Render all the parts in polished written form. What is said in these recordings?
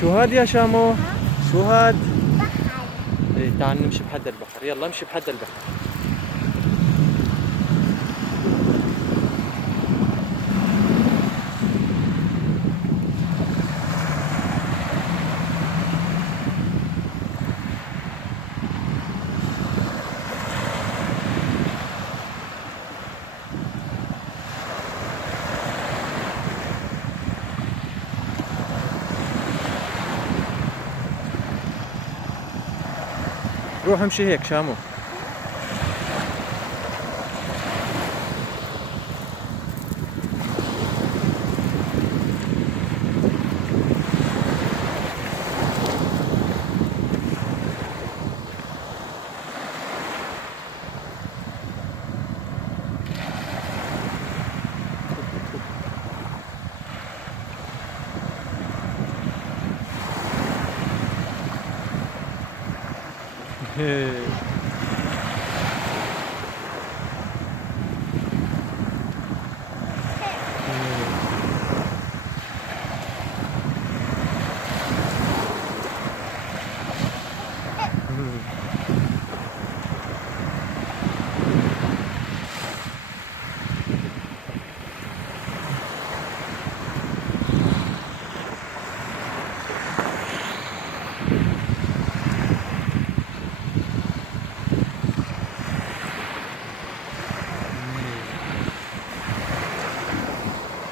شو هاد يا شامو؟ شو هاد؟ بحر. ايه تعال نمشي بحد البحر، يلا امشي بحد البحر. روح امشي هيك شامو.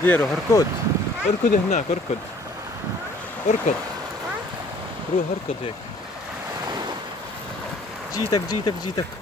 ديرو اركض، اركض هناك، اركض اركض، روح اركض هيك. جيتك جيتك جيتك.